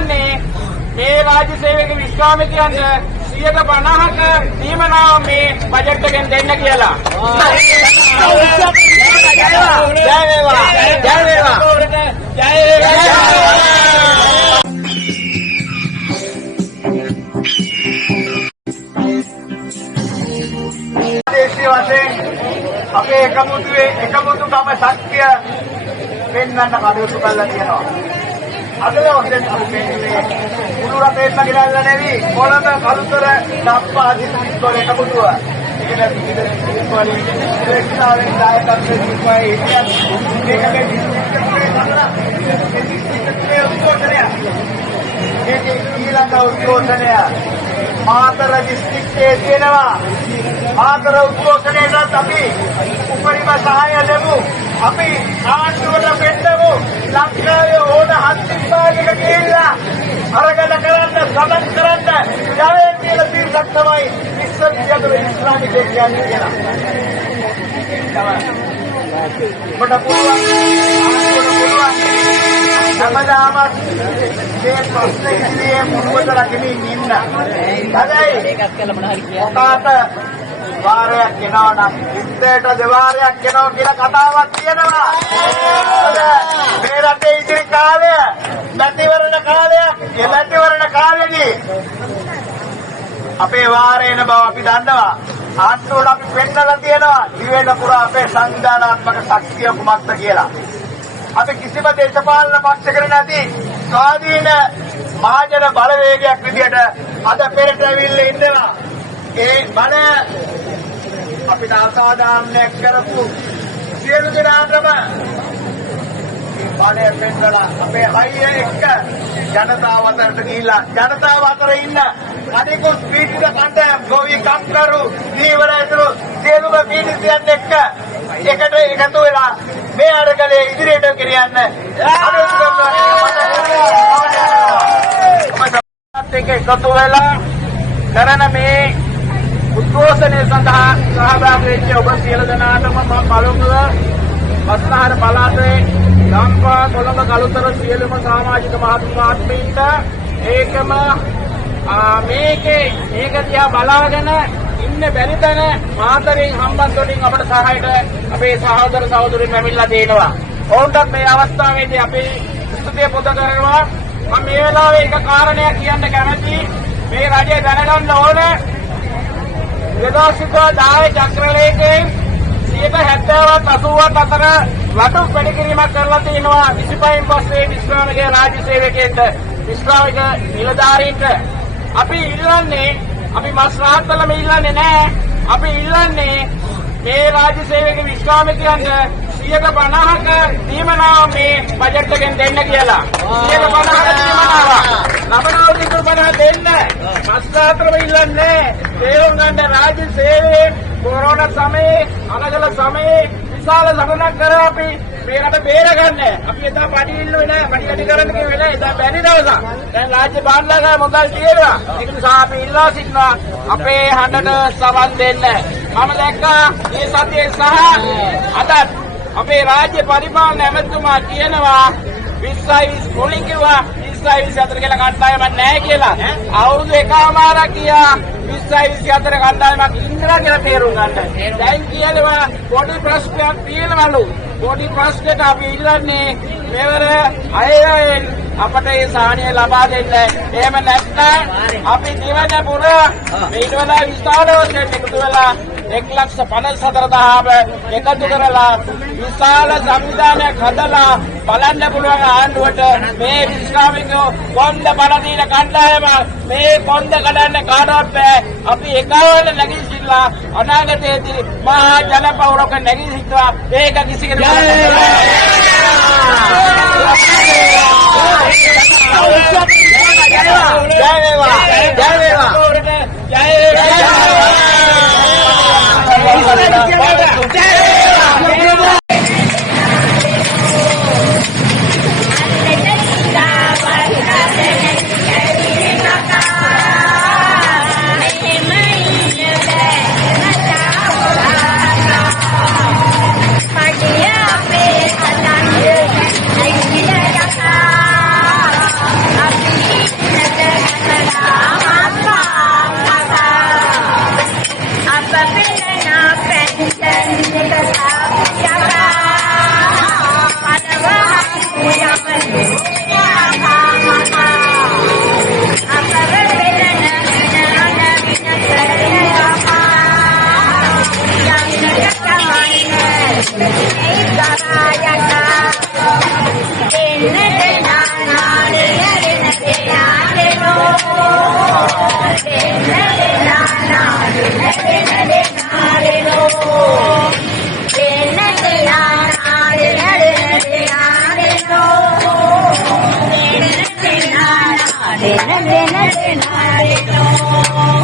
ඉල්ලන්නේ මේ රාජ්‍ය සේවක විශ්‍රාමිකයන්ට 50%ක දීමනාව මේ බජට් එකෙන් දෙන්න කියලා. දේශීය වශයෙන් අපේ එකමුතුකම ශක්තිය පෙන්වන්න කටයුතු කරලා තියෙනවා. අද දවසේ අපි මුළු රටේම ගිරල්ලා නැවි කොළඹ කළුතර දක්වා දිස්ත්‍රික්කවල එකමුතුව. ඒකද ඉලෙක්ට්‍රෝනික දායකත්වයෙන් ඉස්මයි මේකේ දිස්ත්‍රික්කයේ උද්ඝෝෂණය. ඒකේ ඊළඟ උද්ඝෝෂණය මාතර දිස්ත්‍රික්කයේ තියෙනවා. මාතර උද්ඝෝෂණයට අපි උපරිම සහාය දෙමු. අපි ආණ්ඩුවට පෙන්නමු. ලංකාවේ ඕන හත්තිපාලක කියලා අරගල කරන්න සමත් කරන්න ජවයෙන් කියන තීරණයක් තමයි විශ්වවිද්‍යාලවල ඉස්ලාමිකයන් කියන්නේ කියලා. ඔබට පුළුවන් සමදාමත් මේ ප්‍රශ්න ඉදිරියේ මුහුණ රකිමින් ඉන්න. හැබැයි ඒකත් කළ මොන හරි කියන්නේ. වාරයක් එනවා නම් ඉස්සරට දෙවාරයක් එනවා කියලා කතාවක් තියෙනවා. මේ රටේ ඉදිරි කාලය මැතිවරණ කාලයක්. ඒ මැතිවරණ කාලෙදී අපේ වාරේන බව අපි දන්නවා. ආණ්ඩුවට අපි පෙන්නලා තියෙනවා දිවෙන පුරා අපේ සංවිධානාත්මක ශක්තිය කුමක්ද කියලා. අපි කිසිම දේශපාලන පක්ෂයකට නැති ස්වාධීන මහජන බලවේගයක් විදියට අද පෙරට ඇවිල්ලා ඉන්නවා. ඒ බල අපිට අසාධාරණයක් කරපු සියලු දෙනාටම බලය පෙන්නලා අපේ හයිය එක්ක ජනතාව අතරට ගිහිල්ලා ජනතාව අතර ඉන්න අනිකුත් පීඩිත කණ්ඩායම් ගොවි කම්කරු දීවර ඇතුළු සියලුම පීඩිතයන් එක්ක එකට එකතු වෙලා මේ අරගලේ ඉදිරියට ගෙනියන්න එකතු වෙලා කරන මේ උද්ඝෝෂණය සඳහා සහභාගී වෙච්ච ඔබ සියලු දෙනාටම මම පළමුව මස්නහර පළාතේ ලංකා කොළඹ කළුතර සියලුම සමාජික මහත්මීන්ට ඒකම මේක දිහා බලාගෙන ඉන්න බැරි තැන මාතරෙන් හම්බන්තොටින් අපට සහායට අපේ සහෝදර සහෝදරින් ලැබිලා තියෙනවා. ඔවුන්ටත් මේ අවස්ථාවේදී අපි ස්තුතිය පුද කරනවා. මම මේ වෙලාවේ එක කාරණයක් කියන්න කැමතියි. මේ රජය දැනගන්න ඕනේ යදාසිතා දාය චක්‍රලේඛයෙන් 70වත් 80වත් අතර වටු වැඩිකිරීමක් කරලා තිනවා 25න් පස්සේ විශ්‍රාමික රාජ්‍ය සේවකයන්ට විශ්‍රාමික නිලධාරීන්ට අපි ඉල්ලන්නේ අපි මස් රාහත්වලම ඉල්ලන්නේ නැහැ. අපි ඉල්ලන්නේ මේ රාජ්‍ය සේවක විශ්‍රාමිකයන්ට 50%ක දීමනාව මේ බජට් එකෙන් දෙන්න කියලා. 50%ක දීමනාව. නබනවදී 50% දෙන්න. මස් රාහත්වලම ඉල්ලන්නේ තේරුම් ගන්න රාජ්‍ය සේවයේ කොරෝනා සමයේ අනගල සමයේ විශාල සටනක් කරා අපි මේකට බේරගන්න. අපි එදා පඩි ඉල්ලුවේ නැහැ. පඩි වැඩි කරන්න කිව්වේ නැහැ. එදා බැරි දවසක්. දැන් රාජ්‍ය බාණ්ඩාගාර මුදල් තියෙනවා. ඒක නිසා අපි ඉල්ලා සිටිනවා අපේ හඬට සවන් දෙන්න. මම දැක්කා මේ සතියේ සහ අදත් අපේ රාජ්‍ය පරිපාලන ඇමතුමා කියනවා 20 මුලින් කිව්වා 20 කියලා කණ්ඩායමක් නැහැ කියලා. අවුරුදු එකමාරක් ගියා 20 කණ්ඩායමක් ඉන්නවා කියලා තේරුම් ගන්න. දැන් කියනවා පොඩි ප්‍රශ්නයක් තියෙනවලු. පොඩි ප්‍රශ්නකට අපි ඉල්ලන්නේ මෙවර අයයෙන් අපට ඒ සාහනය ලබා දෙන්න. එහෙම නැත්නම් අපි දිවන පුර ඊට වඩා විස්තරවත් එකතු වෙලා 1,54,000 එකතු කරලා විශාල සංවිධානයක් හදලා බලන්න පුළුවන් ආණ්ඩුවට මේ විශ්‍රාමිකයෝ කොන්ද බල දින කණ්ඩායම මේ කොන්ද කඩන්න කාටවත් බෑ. අපි එකවල නැගී සිටලා අනාගතයේදී මහා ජනපෞරක නැගී සිටවා ඒක කිසි කෙනෙකුට Happy දෙන දෙන දෙනාටෝ